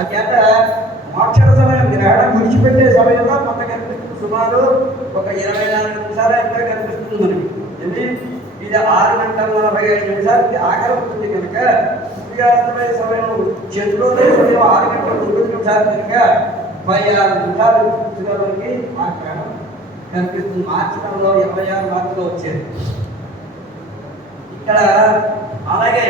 అత్యంత మోక్ష సమయం గ్రహణం విడిచిపెట్టే సమయంలో కొంత కనిపిస్తుంది. సుమారు ఒక ఇరవై నాలుగు నిమిషాలు ఎంత కనిపిస్తుంది మనకి. ఇది ఇది ఆరు గంటల నలభై ఐదు నిమిషాలకి ఆఖరి ఉంటుంది కనుక సూర్యాస్తమయ సమయం చంద్రోదయ సమయం ఆరు గంటల తొమ్మిది నిమిషాలు కనుక ముప్పై ఆరు నిమిషాలు మనకి ఆ గ్రహణం కనిపిస్తుంది. మార్చి నెలలో ఇరవై ఆరు మార్చిలో వచ్చేది. ఇక్కడ అలాగే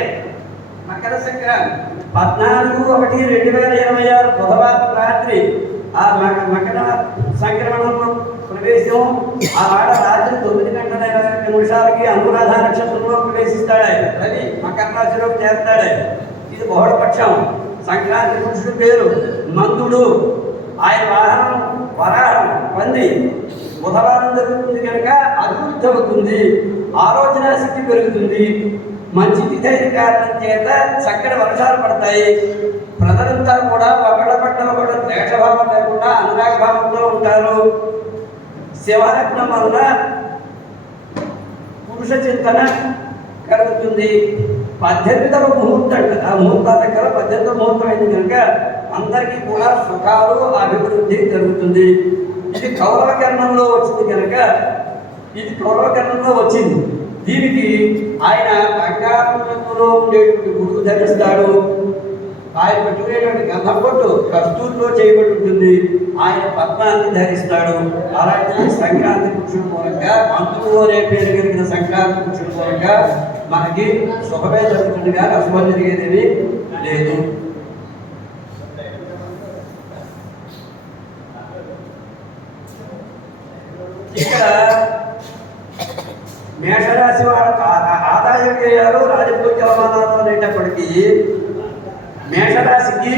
మకర సంక్రాంతి. పద్నాలుగు ఒకటి రెండు వేల ఇరవై ఆరు బుధవారం రాత్రి ఆ మక- మకర సంక్రమణంలో ప్రవేశం. ఆ ఆడ రాత్రి తొమ్మిది గంటల ఇరవై రెండు నిమిషాలకి అనురాధ నక్షత్రంలో ప్రవేశిస్తాడు ఆయన. రవి మకర రాశిలోకి చేస్తాడు ఆయన. ఇది బహుళపక్షం. సంక్రాంతి పురుషుడు పేరు మందుడు. ఆయన వాహనం వరాహం పంది. బుధవారం జరుగుతుంది కనుక అభివృద్ధి అవుతుంది. ఆలోచన శక్తి పెరుగుతుంది. మంచి విధైన కారణం చేత చక్కటి వర్షాలు పడతాయి. ప్రజలంతా కూడా ఒకళ్ళ పట్ల ఒకళ్ళు ద్వేషభావం లేకుండా అనురాగ భావంతో ఉంటారు. శివరత్నం వలన పురుష చింతన కలుగుతుంది. పద్దెనిమిదవ ముహూర్తం ఆ ముహూర్తాల దగ్గర పద్దెనిమిదవ ముహూర్తం అయింది కనుక అందరికీ కూడా సుఖాలు అభివృద్ధి జరుగుతుంది. ఇది కౌరవ కర్ణంలో వచ్చింది కనుక ఇది కౌరవ కర్ణంలో వచ్చింది. దీనికి ఆయన బంగారంలో ఉండేటువంటి గుడుగు ధరిస్తాడు. ఆయన పెట్టుకునేటువంటి గంధం కొట్టు కస్తూరిలో చేయబడి ఉంటుంది. ఆయన పద్మాన్ని ధరిస్తాడు. అలాగే సంక్రాంతి పురుషుడు మూలంగా పంతులు అనే పేరు కలిగిన సంక్రాంతి పురుషుడు మూలంగా మనకి శుభమే జరుగుతుంది కానీ అశుభం జరిగేది లేదు ఇక్కడ మేషరాశి వాళ్ళకి ఆదాయం ఆ- ఆదాయ వ్యయాలు అనేటప్పటికీ మేషరాశికి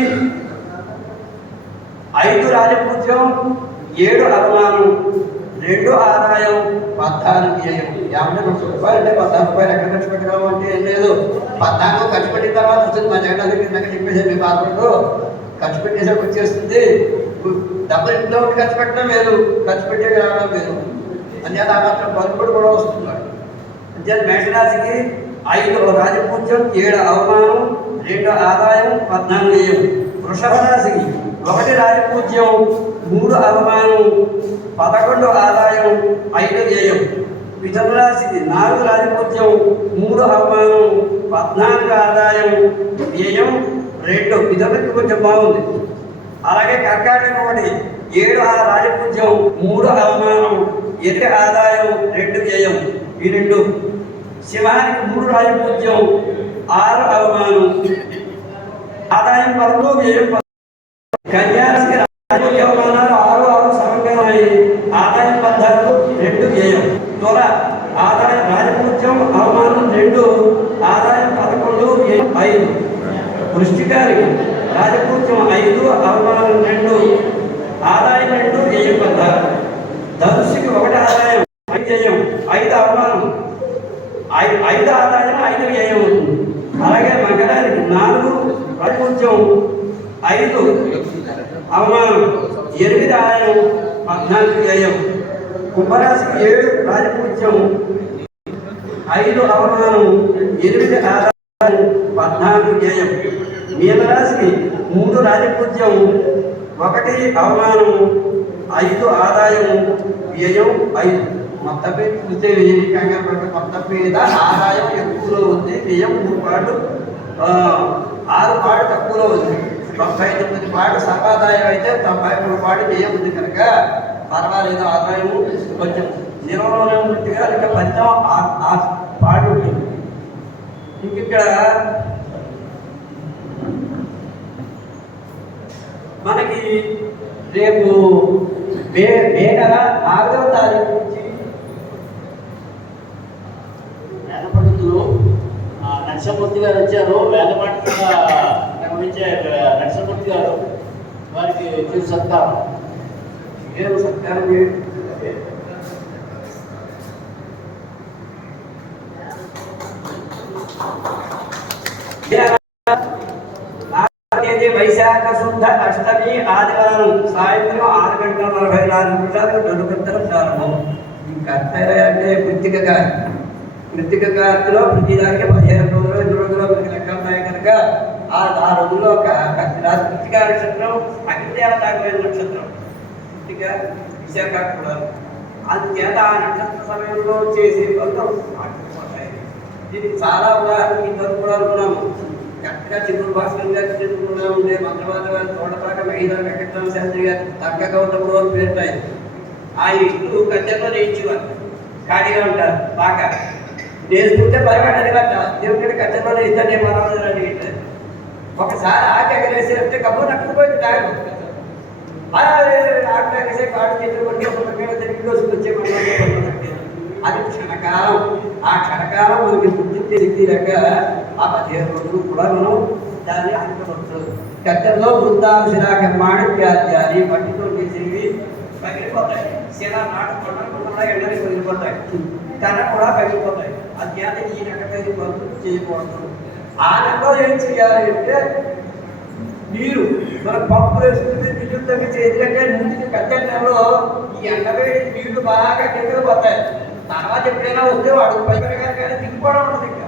ఐదు రాజపూజ్యం ఏడు అవమానం రెండు ఆదాయం పద్నాలుగు వ్యయం. యాభై లక్షల రూపాయలు అంటే పద్నాలుగు రూపాయలు ఎక్కడ ఖర్చు పెట్టడం అంటే ఏం లేదు. పద్నాలుగు ఖర్చు పెట్టిన తర్వాత వచ్చింది మా జగన్ దగ్గర ఇందాక చెప్పేసి మీ బాధపడు ఖర్చు పెట్టేసరికి వచ్చేస్తుంది. డబ్బులు ఇంట్లో ఉండి ఖర్చు పెట్టడం లేదు ఖర్చు పెట్టే రావడం లేదు అంతే ఆ మాత్రం పలుకుడు కూడా వస్తున్నాడు అంతే మేషరాశికి ఐదు రాజపూజ్యం ఏడు అవమానం రెండు ఆదాయం పద్నాలుగు వ్యయం. వృషభ రాశికి ఒకటి రాజపూజ్యం మూడు అవమానం పదకొండు ఆదాయం ఐదు వ్యయం. మిథున రాశికి నాలుగు రాజపూజ్యం మూడు అవమానం పద్నాలుగు ఆదాయం వ్యయం రెండు. మిథునకి కొంచెం బాగుంది. అలాగే కర్కాటకం ఒకటి ఏడు ఆ రాజపూజ్యం మూడు అవమానం ఎనిమిది ఆదాయం రెండు వ్యయం. ఈ రెండు శివానికి మూడు రాజపూజ్యం ఆరు అవమానం ఆదాయం పదకొండు వ్యయం పదకొండు. కన్యారాశికి రాజపూజ్య అవమానాలు ఆరు ఆరు సమగ్రమై ఆదాయం పద్నాలుగు రెండు వ్యయం. త్వర ఆదాయం రాజపూజ్యం అవమానం రెండు ఆదాయం పదకొండు వ్యయం ఐదు. వృష్టికారికి రాజపూజ్యం ఐదు అవమానం రెండు ఆదాయం రెండు వ్యయం పద్నాలుగు ధనుసుకి ఒకటి ఆదాయం ఐదు వ్యయం ఐదు అవమానం ఐ- ఐదు ఆదాయం ఐదు వ్యయం అవుతుంది అలాగే మగడానికి నాలుగు రాజపూజ్యం ఐదు అవమానం ఎనిమిది ఆదాయం పద్నాలుగు వ్యయం. కుంభరాశికి ఏడు రాజపూజ్యం ఐదు అవమానం ఎనిమిది ఆదాయం పద్నాలుగు వ్యయం. మీనరాశికి మూడు రాజపూజ్యం ఒకటి అవమానం ఐదు ఆదాయం వ్యయం ఐదు. మొత్తం మీద చూస్తే వెయ్యి కంగారు పడితే మొత్తం మీద ఆదాయం ఎక్కువలో ఉంది. వ్యయం మూడు పాటు ఆరు పాటు తక్కువలో ఉంది. తొంభై తొమ్మిది పాటు సర్వాదాయం అయితే తొంభై మూడు పాటు వ్యయం ఉంది కనుక పర్వాలేదు ఆదాయం కొంచెం నిల్వలోనే ఉన్నట్టుగా ఇంకా పంచం ఆ- ఆ పాటు ఉంటుంది. ఇంక ఇక్కడ మనకి రేపు మే మే నెల నాలుగవ తారీఖు నుంచి వేదపండితులు ఆ, నరసింహమూర్తి గారు వచ్చారు. వేదపండితుల నిర్వహించే నరసింహమూర్తి గారు వారికి చిరు సత్కారం. నేను సత్కారం వైశాఖ శుద్ధ అష్టమి ఆదివారం సాయంత్రం ఆరు గంటల నలభై నాలుగు నిమిషాలకు దొరుకుతారు ప్రారంభం. కర్తెర అంటే కృతిక గారి కృతిక కార్తిలో ప్రతి దానికి పదిహేను రోజులు ఎన్ని రోజులు మనకి లెక్క ఉన్నాయి కనుక ఆ ఆ రోజుల్లో ఒక కృతిక నక్షత్రం అగ్నిదేవతాకమైన నక్షత్రం కృతిక విశాఖ కూడా అందుచేత ఆ నక్షత్ర సమయంలో చేసే పనులు ఆగిపోతాయి దీనికి చాలా ఉదాహరణ ఇంతకు కూడా అనుకున్నాము కరెక్ట్గా చిత్తూరు భాస్కర్ గారి చిత్రంలో ఉండే మంత్రవాద గారు తోటపాక మహిళ వెంకటరామ శాస్త్రి గారు తగ్గ గౌతముడు అని పేరుతాయి. ఆ ఇల్లు కత్తెల్లో నేర్చేవారు ఖాళీగా ఉంటారు. బాగా నేర్చుకుంటే పర్వాలేదు కదా. దేవుడి ఖచ్చితంగా ఇస్తానే పర్వాలేదు అని ఒకసారి ఆకి ఎగరేసి వస్తే కబుర్ నట్టుకుపోయింది డాగు ఆటేసే కాడు చేతులు పట్టి ఒక పక్కన తిరిగి వచ్చే అది క్షణకాలం. ఆ క్షణకాలం మనకి గుర్తించే శక్తి లేక ఆ పదిహేను రోజులు కూడా మనం దాన్ని అనుకోవచ్చు. కత్తెల్లో బృందాలు శిలాక మాణిక్యాద్యాలు మట్టితో చేసేవి పగిలిపోతాయి. శిలా నాటు కొండలు కూడా ఎండని పగిలిపోతాయి కర్ర కూడా పగిలిపోతాయి. అధ్యాత్మ ఈ రకమైన పనులు చేయకూడదు. ఆ నెలలో ఏం చేయాలి అంటే నీరు మన పప్పు వేసుకుంటే నీళ్ళు తగ్గించి ఎందుకంటే ముందుకి పెద్ద నెలలో ఈ ఎండవేడి నీళ్ళు బాగా కిందకు పోతాయి. తర్వాత ఎప్పుడైనా వస్తే వాడు పైకి కానీ దిగిపోవడం ఉంటుంది.